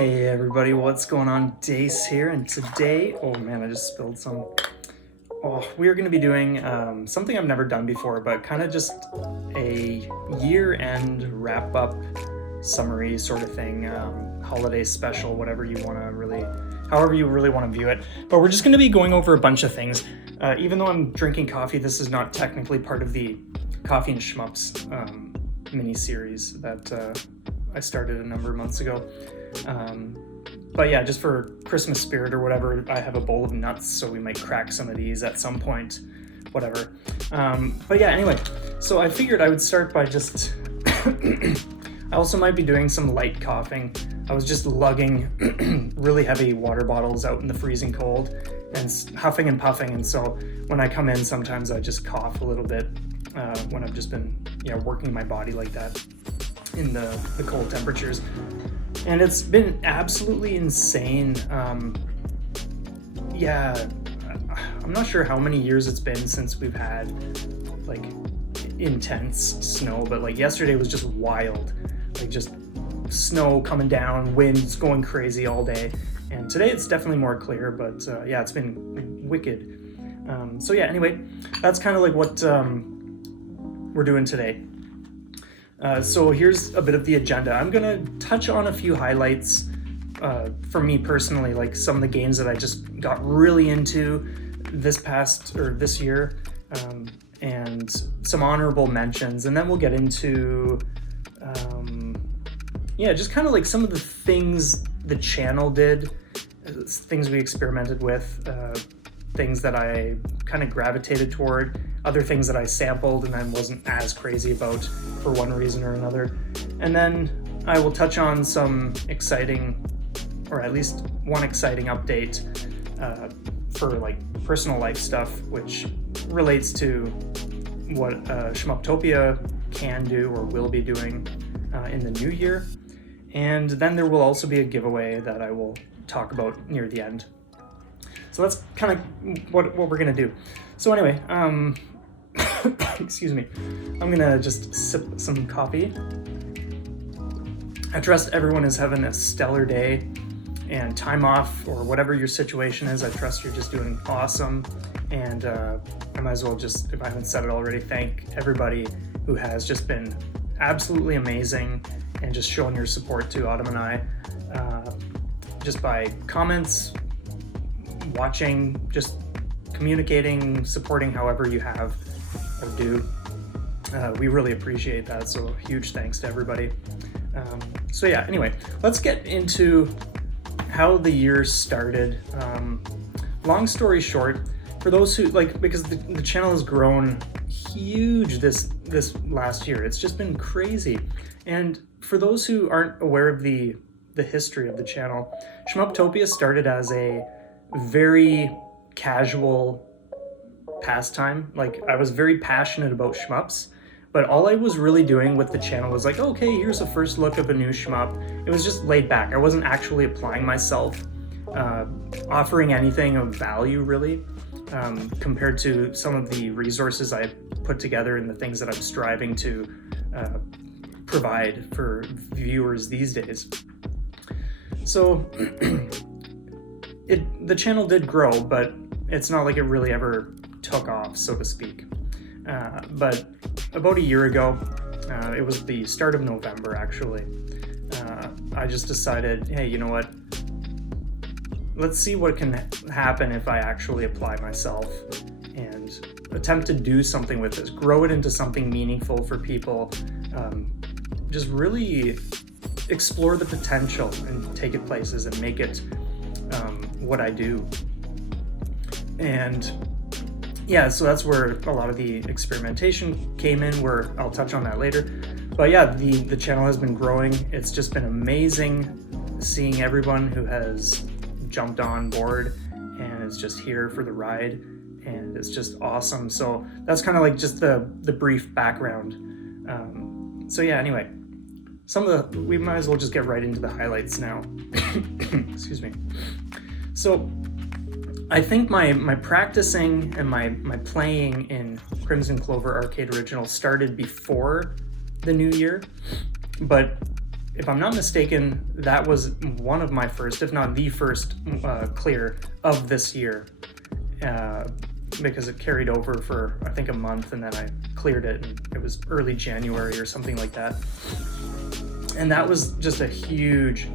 Hey everybody, what's going on? Dace here, and today, oh man, I just spilled some. We're going to be doing something I've never done before, but kind of just a year-end wrap-up summary sort of thing, holiday special, whatever you want to really, however you really want to view it. But we're just going to be going over a bunch of things. Even though I'm drinking coffee, this is not technically part of the Coffee and Shmups mini-series that I started a number of months ago. But yeah, just for Christmas spirit or whatever, I have a bowl of nuts, so we might crack some of these at some point, whatever. But yeah, anyway, so I figured I would start by just, I also might be doing some light coughing. I was just lugging really heavy water bottles out in the freezing cold and huffing and puffing, and so when I come in, sometimes I just cough a little bit when I've just been working my body like that in the cold temperatures. And it's been absolutely insane. I'm not sure how many years it's been since we've had like intense snow, but like yesterday was just wild. Like just snow coming down, winds going crazy all day. And today it's definitely more clear, but it's been wicked. Anyway, that's kind of like what we're doing today. So here's a bit of the agenda. I'm gonna touch on a few highlights for me personally, like some of the games that I just got really into this year, and some honorable mentions, and then we'll get into just kind of like some of the things the channel did, things we experimented with, things that I kind of gravitated toward, other things that I sampled and then wasn't as crazy about for one reason or another. And then I will touch on some exciting, or at least one exciting update for like personal life stuff, which relates to what Shmuptopia can do or will be doing in the new year. And then there will also be a giveaway that I will talk about near the end. So that's kind of what we're gonna do. So anyway, excuse me, I'm gonna just sip some coffee. I trust everyone is having a stellar day and time off, or whatever your situation is. I trust you're just doing awesome. And I might as well just, if I haven't said it already, thank everybody who has just been absolutely amazing and just showing your support to Autumn and I, just by comments, watching, just communicating, supporting however you have or do. We really appreciate that, so huge thanks to everybody. Anyway, let's get into how the year started. Long story short, for those who because the channel has grown huge this last year. It's just been crazy. And for those who aren't aware of the history of the channel, Shmuptopia started as a very casual pastime. Like, I was very passionate about shmups, but all I was really doing with the channel was like, okay, here's a first look of a new shmup. It was just laid back. I wasn't actually applying myself, offering anything of value really, compared to some of the resources I put together and the things that I'm striving to provide for viewers these days. So the channel did grow, but it's not like it really ever took off, so to speak. But about a year ago, it was the start of November actually, I just decided, hey, you know what? Let's see what can happen if I actually apply myself and attempt to do something with this, grow it into something meaningful for people, just really explore the potential and take it places and make it what I do. And so that's where a lot of the experimentation came in, where I'll touch on that later. But yeah, the channel has been growing. It's just been amazing seeing everyone who has jumped on board and is just here for the ride, and it's just awesome. So that's kind of like just the brief background. Anyway, we might as well just get right into the highlights now. Excuse me. So I think my practicing and my playing in Crimson Clover Arcade Original started before the new year, but if I'm not mistaken, that was one of my first, if not the first, clear of this year, because it carried over for, I think, a month, and then I cleared it, and it was early January or something like that. And that was just a huge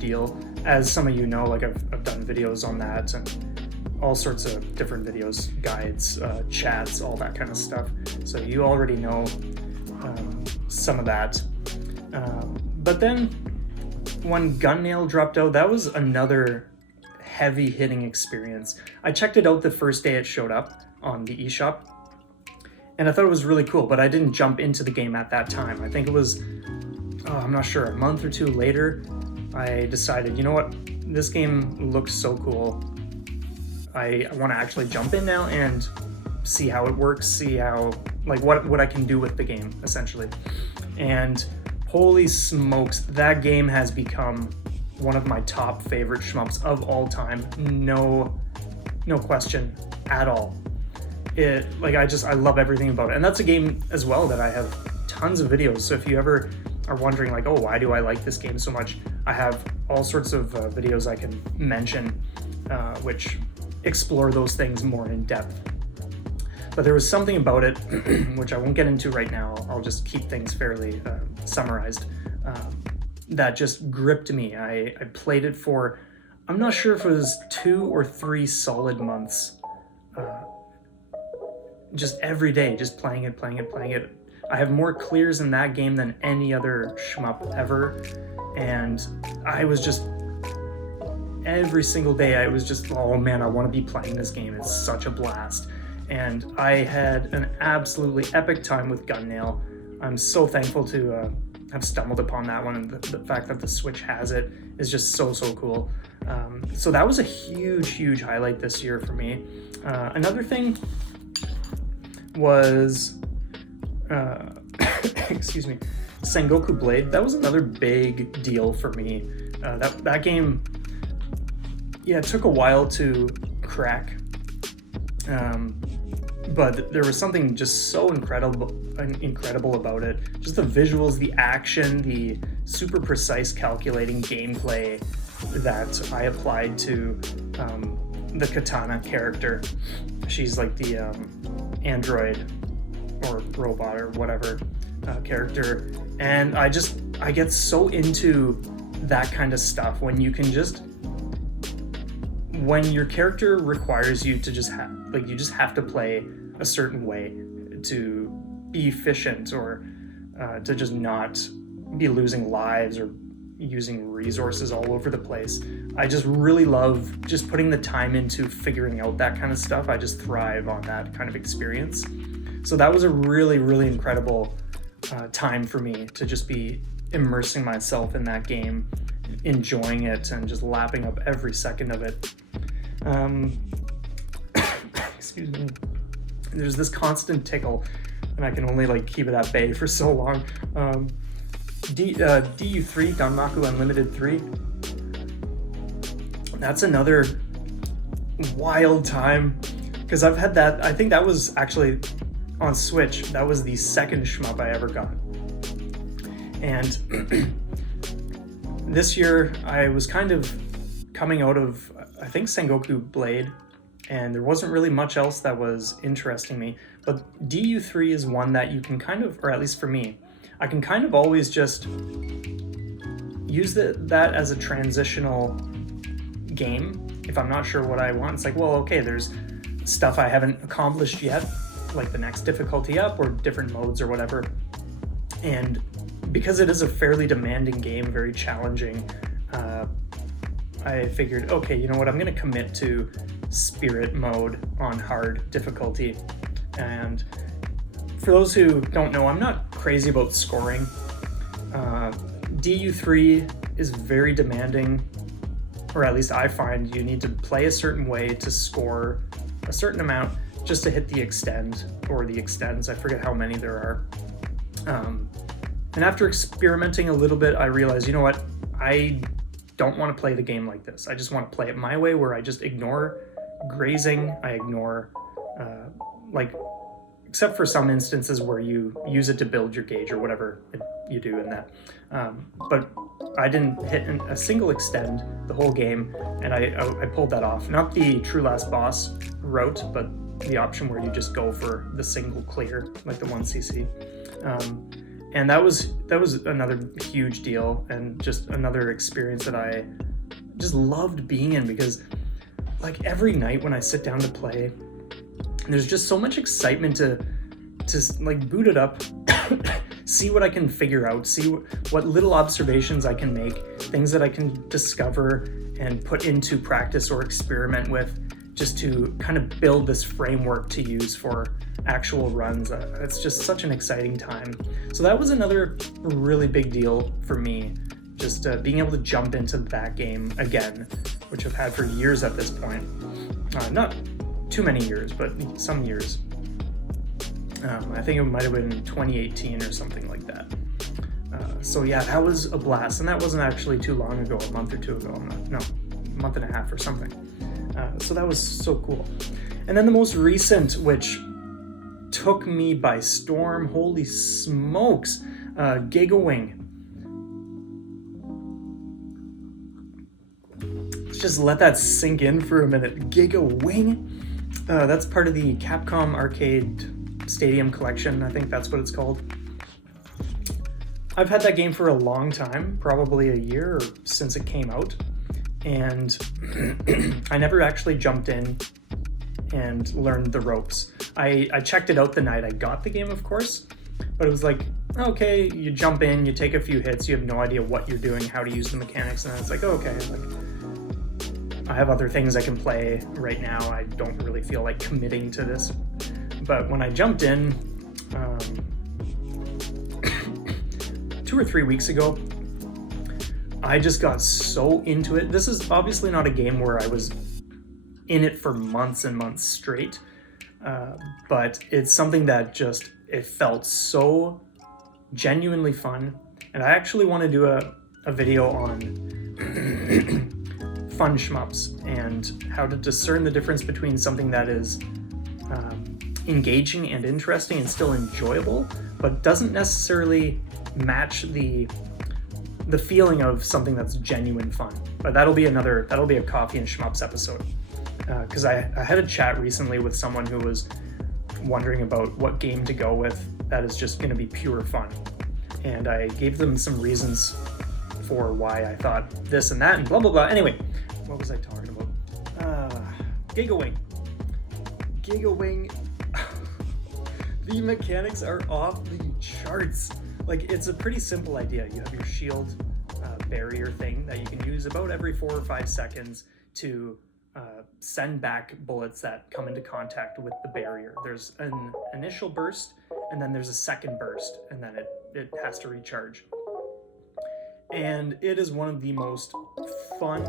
deal. As some of you know, like I've done videos on that and all sorts of different videos, guides, chats, all that kind of stuff. So you already know some of that. But then when Gunnail dropped out, that was another heavy hitting experience. I checked it out the first day it showed up on the eShop, and I thought it was really cool, but I didn't jump into the game at that time. I think it was, I'm not sure, a month or two later, I decided, you know what, this game looks so cool. I want to actually jump in now and see how it works, see how, like, what I can do with the game, essentially. And holy smokes, that game has become one of my top favorite shmups of all time. No question at all. I love everything about it. And that's a game as well that I have tons of videos. So if you ever are wondering, like, oh, why do I like this game so much? I have all sorts of videos I can mention, which explore those things more in depth. But there was something about it, which I won't get into right now, I'll just keep things fairly summarized, that just gripped me. I played it for, I'm not sure if it was 2 or 3 solid months, just every day, just playing it. I have more clears in that game than any other shmup ever, and I was just, every single day, I was just, oh man, I want to be playing this game. It's such a blast. And I had an absolutely epic time with Gunnail. I'm so thankful to have stumbled upon that one, and the fact that the Switch has it is just so cool. So that was a huge highlight this year for me. Another thing was, excuse me, Sengoku Blade. That was another big deal for me. That game, yeah, it took a while to crack. But there was something just so incredible about it. Just the visuals, the action, the super precise calculating gameplay that I applied to the Katana character. She's like the android or robot or whatever character. And I get so into that kind of stuff when you can just, when your character requires you to just have, like, you just have to play a certain way to be efficient, or to just not be losing lives or using resources all over the place. I just really love just putting the time into figuring out that kind of stuff. I just thrive on that kind of experience. So that was a really incredible time for me to just be immersing myself in that game, enjoying it, and just lapping up every second of it. Excuse me. There's this constant tickle, and I can only like keep it at bay for so long. DU3, Danmaku Unlimited 3. That's another wild time, because I've had that. I think that was actually on Switch. That was the second shmup I ever got. And this year I was kind of coming out of, I think, Sengoku Blade, and there wasn't really much else that was interesting me. But DU3 is one that you can kind of, or at least for me, I can kind of always just use that as a transitional game. If I'm not sure what I want, it's like, well, okay, there's stuff I haven't accomplished yet, like the next difficulty up or different modes or whatever. And because it is a fairly demanding game, very challenging, I figured, okay, you know what, I'm going to commit to Spirit mode on hard difficulty. And for those who don't know, I'm not crazy about scoring. DU3 is very demanding, or at least I find you need to play a certain way to score a certain amount just to hit the extend, or the extends, I forget how many there are. And after experimenting a little bit, I realized, you know what, I don't want to play the game like this. I just want to play it my way, where I just ignore grazing, I ignore, except for some instances where you use it to build your gauge or whatever, you do in that. But I didn't hit a single extend the whole game, and I pulled that off. Not the true last boss route, but the option where you just go for the single clear, like the 1cc. And that was another huge deal, and just another experience that I just loved being in, because like every night when I sit down to play, there's just so much excitement to like boot it up, see what I can figure out, see what little observations I can make, things that I can discover and put into practice or experiment with, just to kind of build this framework to use for actual runs. It's just such an exciting time. So that was another really big deal for me, just being able to jump into that game again, which I've had for years at this point. Not too many years, but some years. I think it might have been 2018 or something like that. So yeah, that was a blast, and that wasn't actually too long ago, a month or two ago. A month and a half or something. So that was so cool. And then the most recent, which took me by storm, holy smokes, Gigawing. Let's just let that sink in for a minute. Gigawing? That's part of the Capcom Arcade Stadium Collection, I think that's what it's called. I've had that game for a long time, probably a year since it came out, and I never actually jumped in and learned the ropes. I checked it out the night I got the game, of course, but it was like, okay, you jump in, you take a few hits, you have no idea what you're doing, how to use the mechanics, and then it's like, okay, like, I have other things I can play right now, I don't really feel like committing to this. But when I jumped in 2 or 3 weeks ago, I just got so into it. This is obviously not a game where I was in it for months and months straight, but it's something that just, it felt so genuinely fun. And I actually want to do a video on fun shmups and how to discern the difference between something that is engaging and interesting and still enjoyable, but doesn't necessarily match the feeling of something that's genuine fun. But that'll be a coffee and shmups episode, because I had a chat recently with someone who was wondering about what game to go with that is just going to be pure fun, and I gave them some reasons for why I thought this and that and blah blah blah. Anyway, what was I talking about? Gigawing. The mechanics are off the charts. Like, it's a pretty simple idea. You have your shield barrier thing that you can use about every 4 or 5 seconds to send back bullets that come into contact with the barrier. There's an initial burst, and then there's a second burst, and then it has to recharge. And it is one of the most fun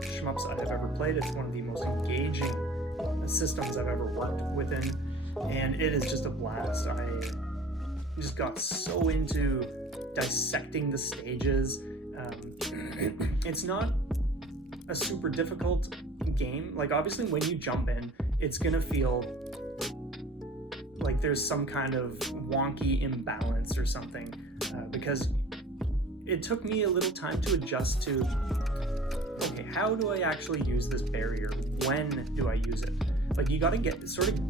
shmups I have ever played. It's one of the most engaging systems I've ever worked within, and it is just a blast. I just got so into dissecting the stages. It's not a super difficult game. Like, obviously when you jump in, it's gonna feel like there's some kind of wonky imbalance or something, because it took me a little time to adjust to, okay, how do I actually use this barrier? When do I use it? Like, you gotta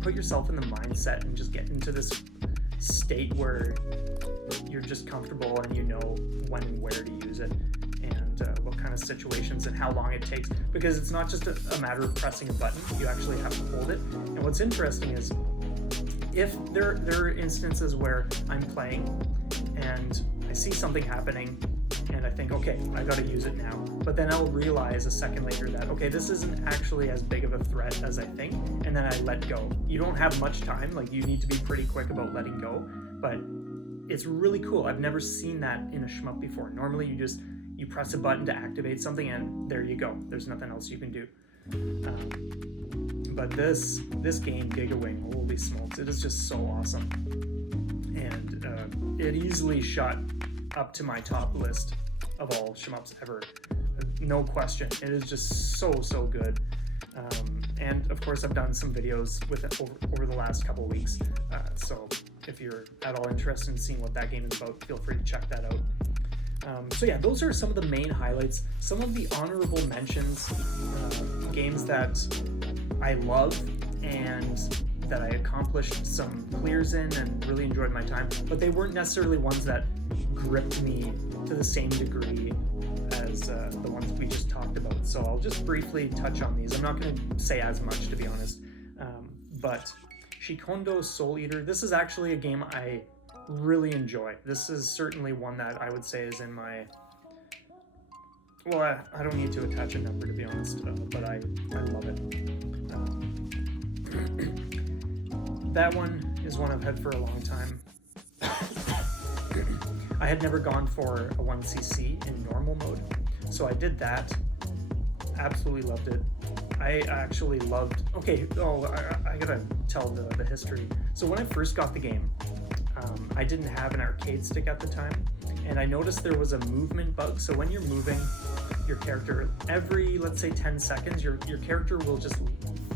put yourself in the mindset and just get into this state where you're just comfortable and you know when and where to use it, and what kind of situations and how long it takes, because it's not just a matter of pressing a button, you actually have to hold it. And what's interesting is, if there are instances where I'm playing and I see something happening and I think, okay, I gotta use it now, but then I'll realize a second later that, okay, this isn't actually as big of a threat as I think, and then I let go. You don't have much time, like, you need to be pretty quick about letting go, but it's really cool. I've never seen that in a shmup before. Normally you press a button to activate something and there you go. There's nothing else you can do. But this game, Gigawing, holy smokes, it is just so awesome. And it easily shot up to my top list of all shmups ever. No question. It is just so good. And of course I've done some videos with it over the last couple weeks. So if you're at all interested in seeing what that game is about, feel free to check that out. So yeah, those are some of the main highlights. Some of the honorable mentions, games that I love and that I accomplished some clears in and really enjoyed my time, but they weren't necessarily ones that gripped me to the same degree as the ones we just talked about. So I'll just briefly touch on these. I'm not going to say as much, to be honest, but Shikondo Soul Eater, this is actually a game I really enjoy. This is certainly one that I would say is in my, well, I don't need to attach a number, to be honest, but I love it. That one is one I've had for a long time. I had never gone for a 1cc in normal mode, so I did that. Absolutely loved it. I actually loved, I gotta tell the history. So when I first got the game, I didn't have an arcade stick at the time, and I noticed there was a movement bug. So when you're moving your character, every, let's say 10 seconds, your character will just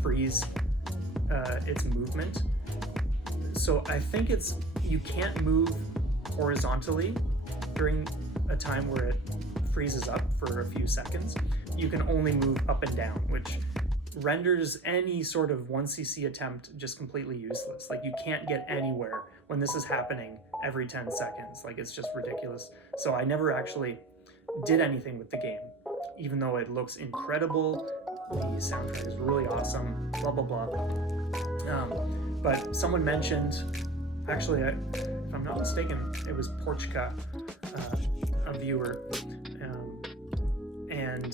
freeze its movement. So I think you can't move horizontally during a time where it freezes up for a few seconds. You can only move up and down, which renders any sort of 1cc attempt just completely useless. Like, you can't get anywhere when this is happening every 10 seconds. Like, it's just ridiculous. So I never actually did anything with the game, even though it looks incredible. The soundtrack is really awesome, blah, blah, blah. But someone mentioned, actually, if I'm not mistaken, it was Porchka, a viewer, and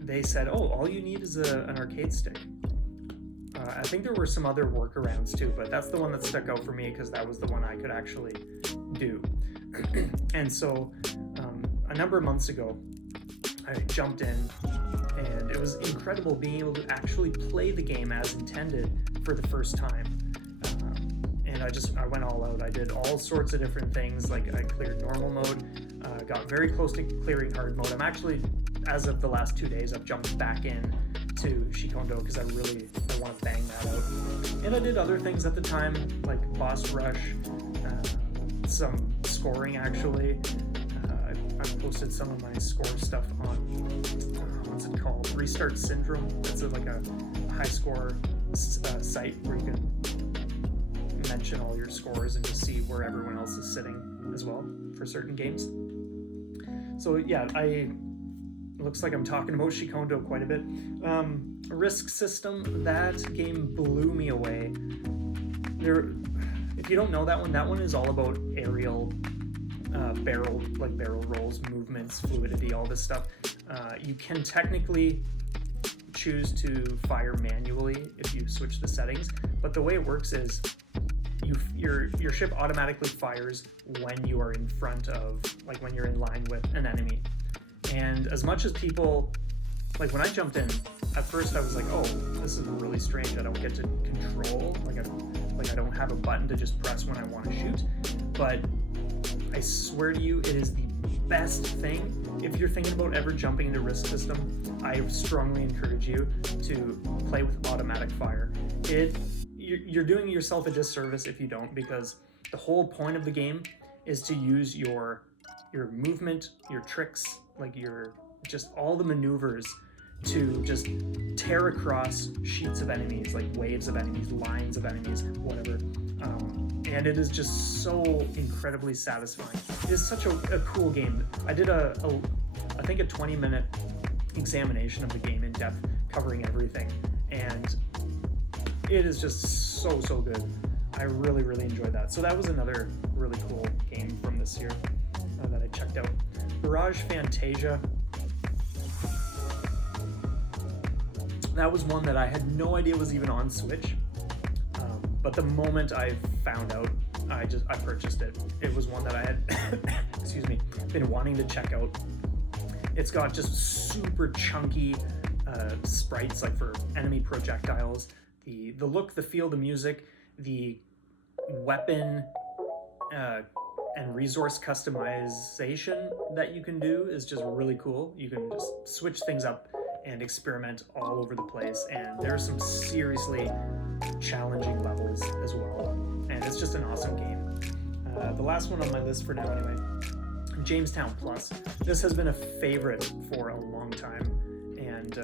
they said, oh, all you need is an arcade stick. I think there were some other workarounds too, but that's the one that stuck out for me because that was the one I could actually do. And so a number of months ago, I jumped in, and it was incredible being able to actually play the game as intended for the first time. And I went all out. I did all sorts of different things. Like, I cleared normal mode, got very close to clearing hard mode. I'm actually, as of the last 2 days, I've jumped back in to Shikondo because I want to bang that out. And I did other things at the time, like boss rush, some scoring actually. I posted some of my score stuff on, what's it called? Restart Syndrome. It's like a high score site where you can mention all your scores and just see where everyone else is sitting as well for certain games. So yeah, looks like I'm talking about Shikondo quite a bit. Risk system, that game blew me away. If you don't know that one is all about aerial barrel rolls, movements, fluidity, all this stuff. You can technically choose to fire manually if you switch the settings, but the way it works is your ship automatically fires when you are in front of, like, when you're in line with an enemy. And as much as people, like, when I jumped in, at first I was like, oh, this is really strange. I don't get to control, I don't have a button to just press when I want to shoot. But I swear to you, it is the best thing. If you're thinking about ever jumping into Risk System, I strongly encourage you to play with automatic fire. You're doing yourself a disservice if you don't, because the whole point of the game is to use your movement, your tricks, like just all the maneuvers to just tear across sheets of enemies, like waves of enemies, lines of enemies, whatever. And it is just so incredibly satisfying. It is such a cool game. I did I think a 20-minute examination of the game in depth, covering everything, and it is just so good. I really, really enjoyed that. So that was another really cool game from this year that I checked out. Barrage Fantasia. That was one that I had no idea was even on Switch. But the moment I found out, I purchased it. It was one that I had been wanting to check out. It's got just super chunky sprites, like for enemy projectiles. The look, the feel, the music, the weapon and resource customization that you can do is just really cool. You can just switch things up and experiment all over the place, and there are some seriously challenging levels as well. and it's just an awesome game. The last one on my list for now anyway, Jamestown Plus. This has been a favorite for a long time, and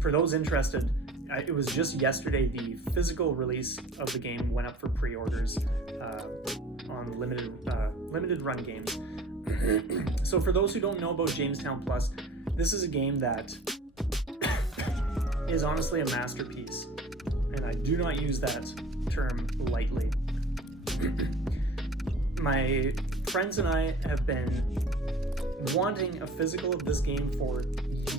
for those interested, it was just yesterday the physical release of the game went up for pre-orders on limited run games. So for those who don't know about Jamestown Plus, this is a game that is honestly a masterpiece, and I do not use that term lightly. My friends and I have been wanting a physical of this game for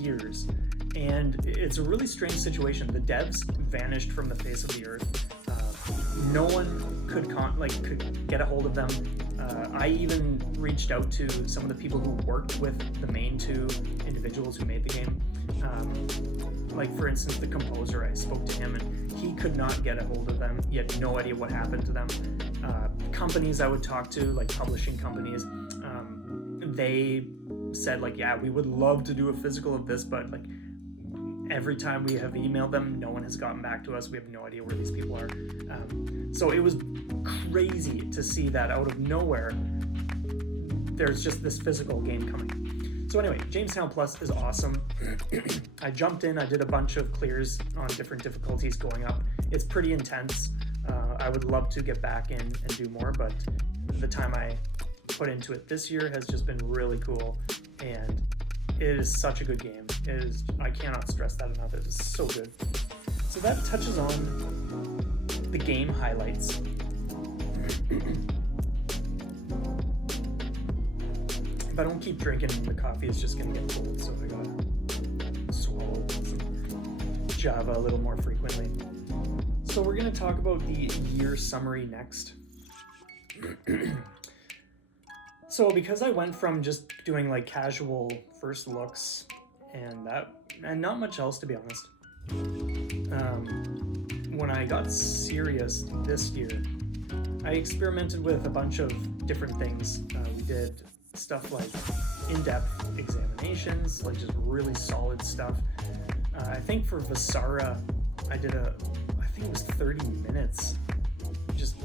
years, and it's a really strange situation. The devs vanished from the face of the earth. No one could get a hold of them. I even reached out to some of the people who worked with the main two individuals who made the game. Like for instance, the composer, I spoke to him and he could not get a hold of them. He had no idea what happened to them. Companies I would talk to, like publishing companies, they said like, yeah, we would love to do a physical of this, but like every time we have emailed them, no one has gotten back to us. We have no idea where these people are. So it was crazy to see that out of nowhere, there's just this physical game coming. So anyway, Jamestown Plus is awesome. I jumped in, I did a bunch of clears on different difficulties going up. It's pretty intense. I would love to get back in and do more, but the time I put into it this year has just been really cool, and it is such a good game. I cannot stress that enough. It is so good. So that touches on the game highlights. If I don't keep drinking, the coffee is just gonna get cold, so I gotta swallow some Java a little more frequently. So we're gonna talk about the year summary next. So because I went from just doing like casual first looks and not much else, to be honest, when I got serious this year, I experimented with a bunch of different things. We did stuff like in-depth examinations, like just really solid stuff. I think for Visara, I think it was 30 minutes, just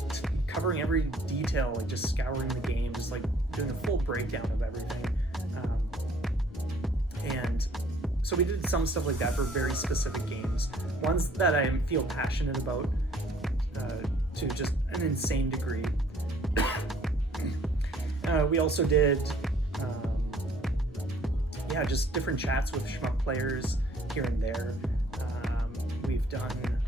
covering every detail, like just scouring the game, just like doing a full breakdown of everything. And so we did some stuff like that for very specific games, ones that I feel passionate about to just an insane degree. We also did, just different chats with shmup players here and there. We've done,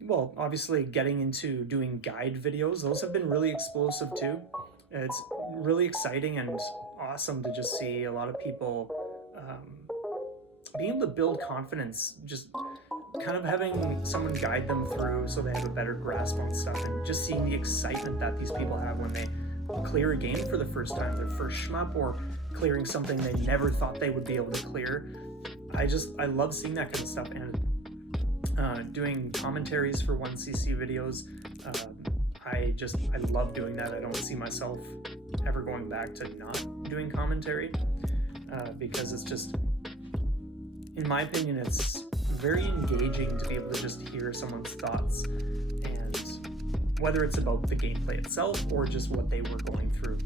well, obviously getting into doing guide videos. Those have been really explosive too. It's really exciting and awesome to just see a lot of people being able to build confidence, just kind of having someone guide them through so they have a better grasp on stuff, and just seeing the excitement that these people have when they clear a game for the first time, their first shmup, or clearing something they never thought they would be able to clear. I love seeing that kind of stuff, and doing commentaries for 1cc videos. I love doing that. I don't see myself ever going back to not doing commentary, because it's just, in my opinion, it's very engaging to be able to just hear someone's thoughts, and whether it's about the gameplay itself or just what they were going through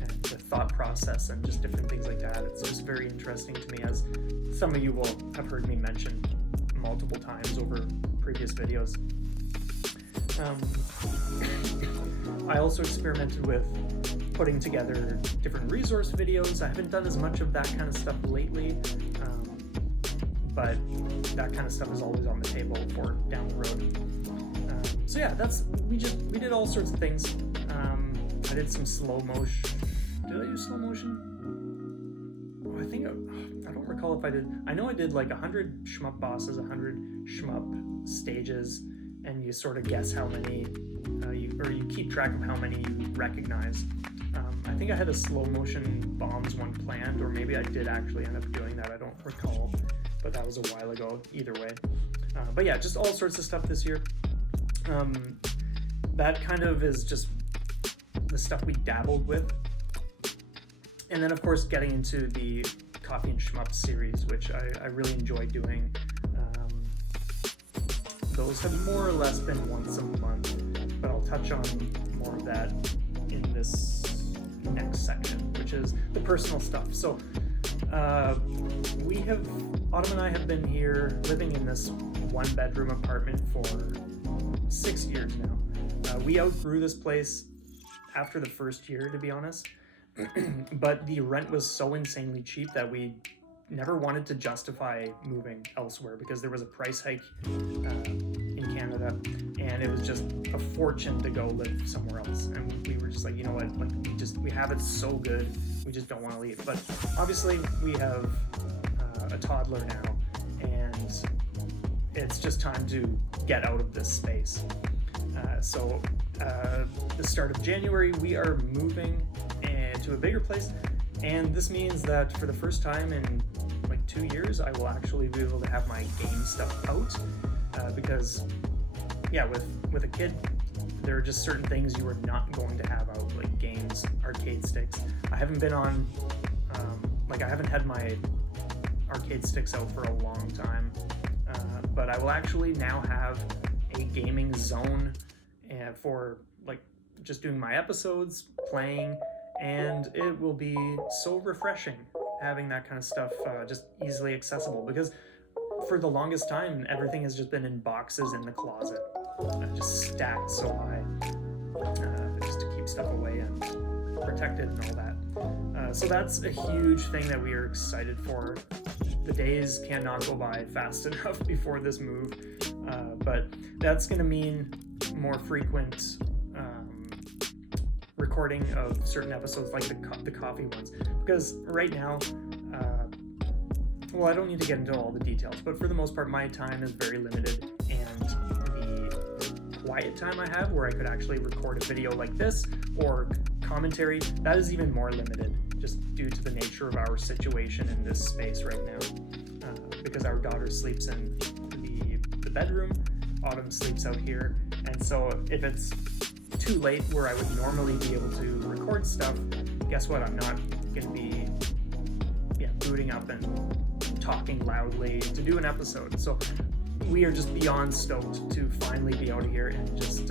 and the thought process and just different things like that. It's just very interesting to me, as some of you will have heard me mention multiple times over previous videos. I also experimented with putting together different resource videos. I haven't done as much of that kind of stuff lately, but that kind of stuff is always on the table for down the road. So yeah, we did all sorts of things. I did some slow motion. Did I use slow motion? Oh, I don't recall if I did. I know I did like 100 shmup bosses, 100 shmup stages, and you sort of guess how many, you keep track of how many you recognize. I think I had a slow motion bombs one planned, or maybe I did actually end up doing that. I don't recall, but that was a while ago. Either way, but yeah, just all sorts of stuff this year. That kind of is just the stuff we dabbled with, and then of course getting into the Coffee and Shmup series, which I really enjoy doing. Those have more or less been once a month. touch on more of that in this next section, which is the personal stuff. So Autumn and I have been here living in this 1-bedroom apartment for 6 years now. We outgrew this place after the first year, to be honest, but the rent was so insanely cheap that we never wanted to justify moving elsewhere because there was a price hike in Canada, and it was just a fortune to go live somewhere else. And we were just like, you know what, like we have it so good, we just don't want to leave. But obviously we have a toddler now, and it's just time to get out of this space. So the start of January, we are moving to a bigger place, and this means that for the first time in like 2 years, I will actually be able to have my game stuff out, because yeah, with a kid, there are just certain things you are not going to have out, like games, arcade sticks. I haven't been on, I haven't had my arcade sticks out for a long time, but I will actually now have a gaming zone for like just doing my episodes, playing, and it will be so refreshing having that kind of stuff just easily accessible, because for the longest time everything has just been in boxes in the closet, just stacked so high, just to keep stuff away and protected and all that. So that's a huge thing that we are excited for. The days cannot go by fast enough before this move, but that's going to mean more frequent recording of certain episodes, like the coffee ones, because right now, I don't need to get into all the details, but for the most part my time is very limited, and the quiet time I have where I could actually record a video like this or commentary, that is even more limited, just due to the nature of our situation in this space right now, because our daughter sleeps in the bedroom, Autumn sleeps out here, and so if it's too late where I would normally be able to record stuff, guess what, I'm not going to be booting up and talking loudly to do an episode. So we are just beyond stoked to finally be out of here and just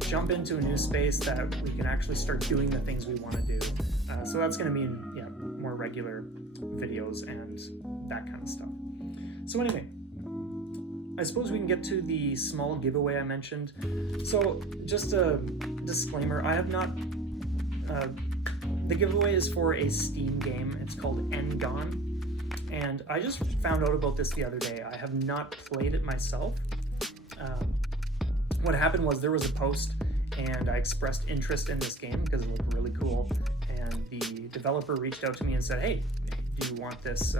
jump into a new space that we can actually start doing the things we want to do. So that's going to mean more regular videos and that kind of stuff. So anyway, I suppose we can get to the small giveaway I mentioned. So just a disclaimer, I have not, the giveaway is for a Steam game. It's called N-Gone, and I just found out about this the other day. I have not played it myself. What happened was there was a post, and I expressed interest in this game because it looked really cool, and the developer reached out to me and said, hey, do you want this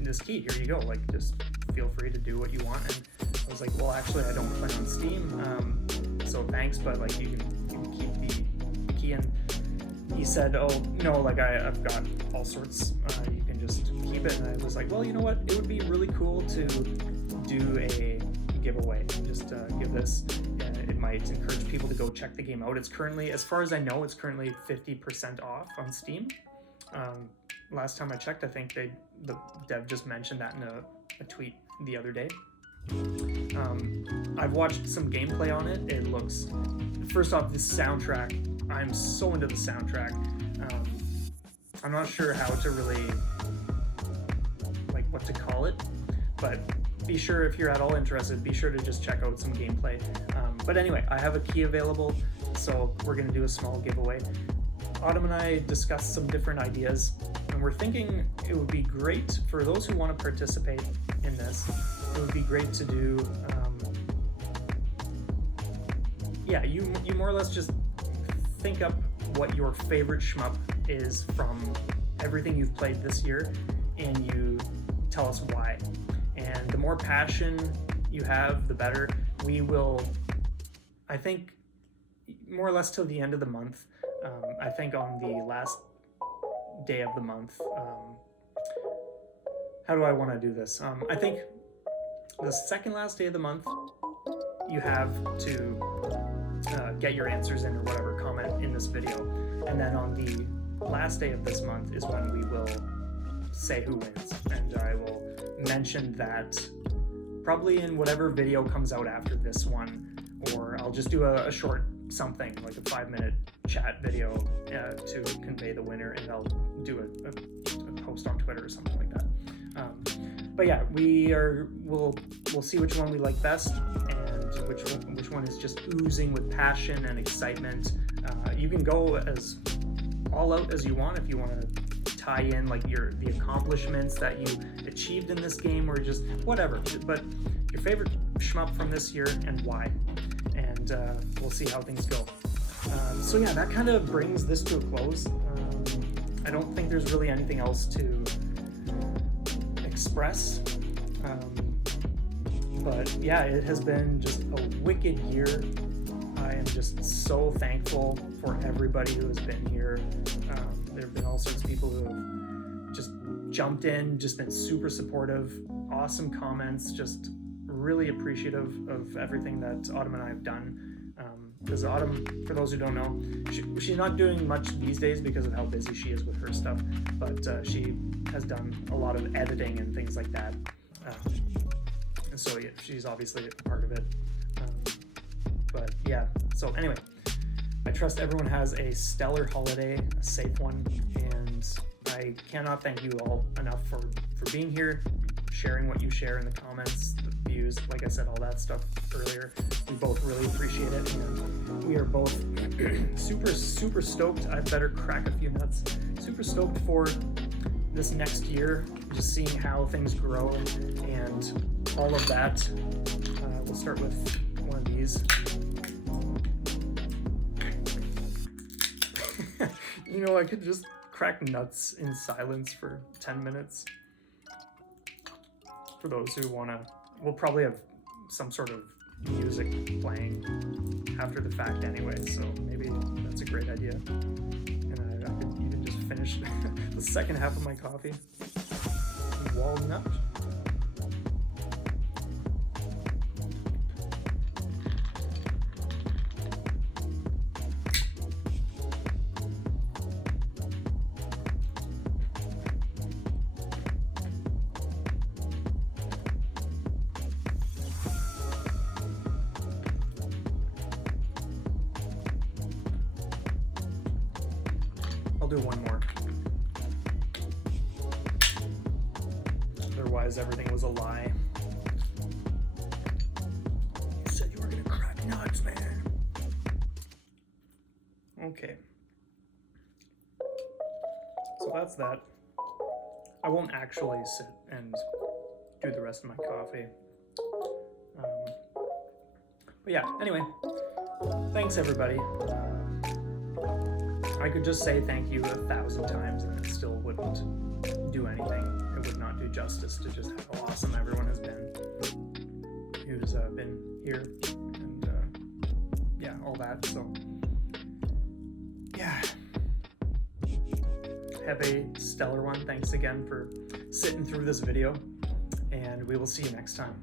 this key? Here you go, like just feel free to do what you want. And I was like, well, actually I don't play on Steam, so thanks, but like you can keep the key. And he said, oh no, like I've got all sorts, you can just keep it. And I was like, well, you know what, it would be really cool to do a giveaway, just give this, it might encourage people to go check the game out. It's currently, as far as I know, it's currently 50% off on Steam. Last time I checked, I think the dev just mentioned that in a tweet the other day. I've watched some gameplay on it. It looks, first off, the soundtrack, I'm so into the soundtrack. I'm not sure how to really, like what to call it, but be sure, if you're at all interested, be sure to just check out some gameplay. But anyway, I have a key available, so we're gonna do a small giveaway. Autumn and I discussed some different ideas, and we're thinking it would be great for those who want to participate in this. It would be great to do, you more or less just think up what your favorite shmup is from everything you've played this year, and you tell us why. And the more passion you have, the better. We will, I think, more or less till the end of the month. I think on the last day of the month. How do I want to do this? I think the second last day of the month, you have to get your answers in or whatever, comment in this video. And then on the last day of this month is when we will say who wins. And I will mention that probably in whatever video comes out after this one, or I'll just do a short something like a 5-minute chat video to convey the winner, and I'll do a post on Twitter or something like that. But yeah, we'll see which one we like best, and which one is just oozing with passion and excitement. You can go as all out as you want if you want to tie in like the accomplishments that you achieved in this game, or just whatever. But your favorite shmup from this year and why, and we'll see how things go. So yeah, that kind of brings this to a close. I don't think there's really anything else to express. But yeah, it has been just a wicked year. I am just so thankful for everybody who has been here. There have been all sorts of people who have just jumped in, just been super supportive, awesome comments, just really appreciative of everything that Autumn and I have done. Because Autumn, for those who don't know, she's not doing much these days because of how busy she is with her stuff, but she has done a lot of editing and things like that. And so yeah, she's obviously a part of it. But yeah, so anyway, I trust everyone has a stellar holiday, a safe one, and I cannot thank you all enough for being here, sharing what you share in the comments, the views, like I said, all that stuff earlier. We both really appreciate it, and we are both super stoked. I better crack a few nuts. Super stoked for this next year, just seeing how things grow and all of that. We'll start with one of these. You know, I could just crack nuts in silence for 10 minutes. For those who wanna, we'll probably have some sort of music playing after the fact anyway, so maybe that's a great idea. And I could even just finish the second half of my coffee. Walnut. I'll do one more. Otherwise, everything was a lie. You said you were gonna crack nuts, man. Okay. So that's that. I won't actually sit and do the rest of my coffee. But yeah, anyway. Thanks, everybody. I could just say thank you 1,000 times and it still wouldn't do anything. It would not do justice to just how awesome everyone has been who's been here and yeah, all that. So yeah, have a stellar one. Thanks again for sitting through this video, and we will see you next time.